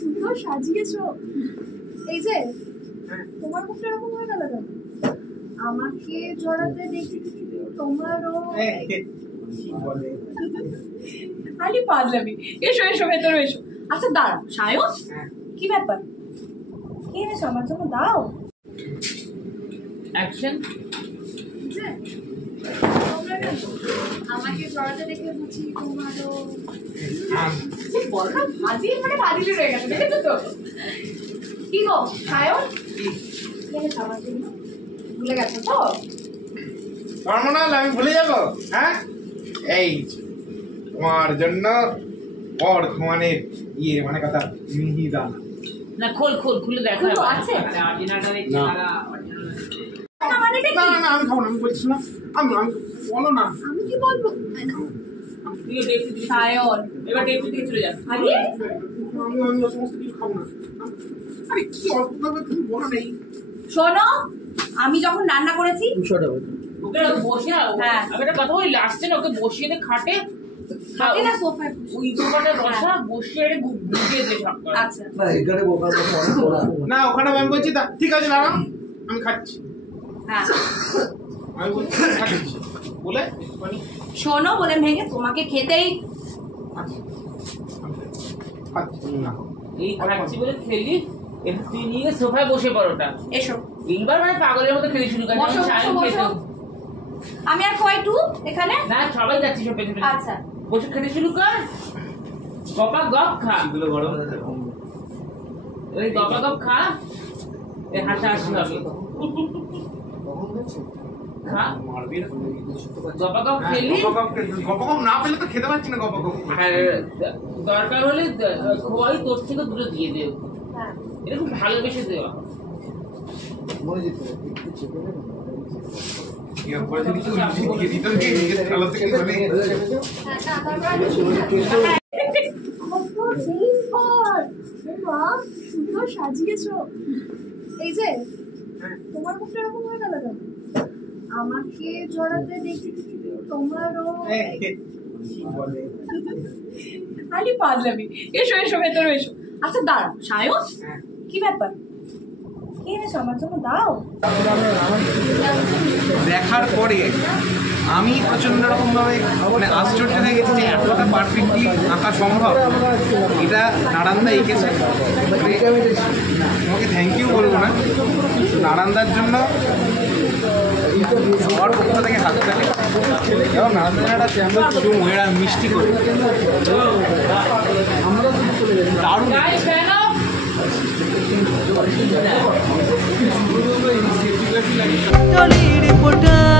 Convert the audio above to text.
সুন্দর সাজিয়েছো। এই যে তোমার মুখটা এরকম হয়ে গেল কেন? আমাকে জড়াতে দেখি তোমারও খালি পাগলামি। এসো এসো ভেতরে এসো। আচ্ছা দাঁড়াও সায়ন, কি ব্যাপার? কি এনেছো আমার জন্য? দাঁড়াও। অ্যাকশন। আমাকে জড়াতে দেখে বুঝি তোমারও বললাম ভাজি মানে ভাজিলে রয়ে গেছে। দেখেছো তো? কি গো সায়ন, কি এনেছো আমার জন্য? ভুলে গেছো তো? হরমোনাল আমি ভুলে যাবো? হ্যাঁ, এই তোমার জন্য বর্ধমানের মানে কথা মিহিদানা। না খোল খোল খুলে দেখো। আছে অরিজিনালটা দেখি। না না আমি খাবো না, আমি বলছি না। আমি বলো না। আমি কি বলবো? সায়ন এবার ডেপুটি দিয়ে চলে যান। আমি সমস্ত কিছু খাবো না। আরে কি অল্প খাবে, তুমি বলো নেই। শোনো, আমি যখন রান্না করেছি ওকে বসে আমি একটা কথা বলি, আসছে না ওকে বসিয়ে দে খাটে না সোফায় ওই দোকানে বসা বসিয়ে গুজিয়ে দে সব। আচ্ছা না এখানে বোকার কথা অনেক বলা না ওখানে আমি বলছি তা ঠিক আছে দাঁড়াও আমি খাচ্ছি। হ্যাঁ আমি বলছি খাচ্ছি বলে মানে শোনো বলে ভেঙে তোমাকে খেতেই খাচ্ছি না। এই খাচ্ছি বলে খেলি এবার তুই নিয়ে সোফায় বসে পড়োটা। এসো তিনবার মানে পাগলের মতো খেতে শুরু করেছি। আমি আর কয় টু এখানে না সবাই যাচ্ছি সব পেছনে। আচ্ছা বসে খেতে শুরু কর। গপা গপ খা। এগুলো গরম ওই গপা গপ খা। এই হাসা হাসি হবে। খা গপা গপ খেলি। গপগপ না পেলে তো খেতে পারছি না গপগপ। আর দরকার হলে খোয়াই তোর থেকে দুটো দিয়ে দেব। হ্যাঁ এটা খুব ভালোবেসে দেওয়া। মনে যেতে একটু চেপে নেবে সুন্দর সাজিয়েছো। এই যে তোমার মুখটা এরকম হয়ে গেল কেন? আমাকে জড়াতে দেখি তোমারও খালি পাগলামি। এসো এসো ভেতরে এসো। আচ্ছা দাঁড়াও সায়ন, কি ব্যাপার? কি এনেছো আমার জন্য? দাঁড়াও। দেখার পরে আমি প্রচন্ড রকম ভাবে মানে আশ্চর্য হয়ে গেছি যে এতটা পারফেক্টলি আঁকা সম্ভব। এটা নারায়ণদা এঁকেছে। তোমাকে থ্যাংক ইউ বলবো না, নারায়ণদার জন্য সবার পক্ষ থেকে হাত থাকে। এবং নারায়ণদার একটা চ্যাম্বার কিছু মহিলা মিষ্টি করে দারুণ। Tolly reporter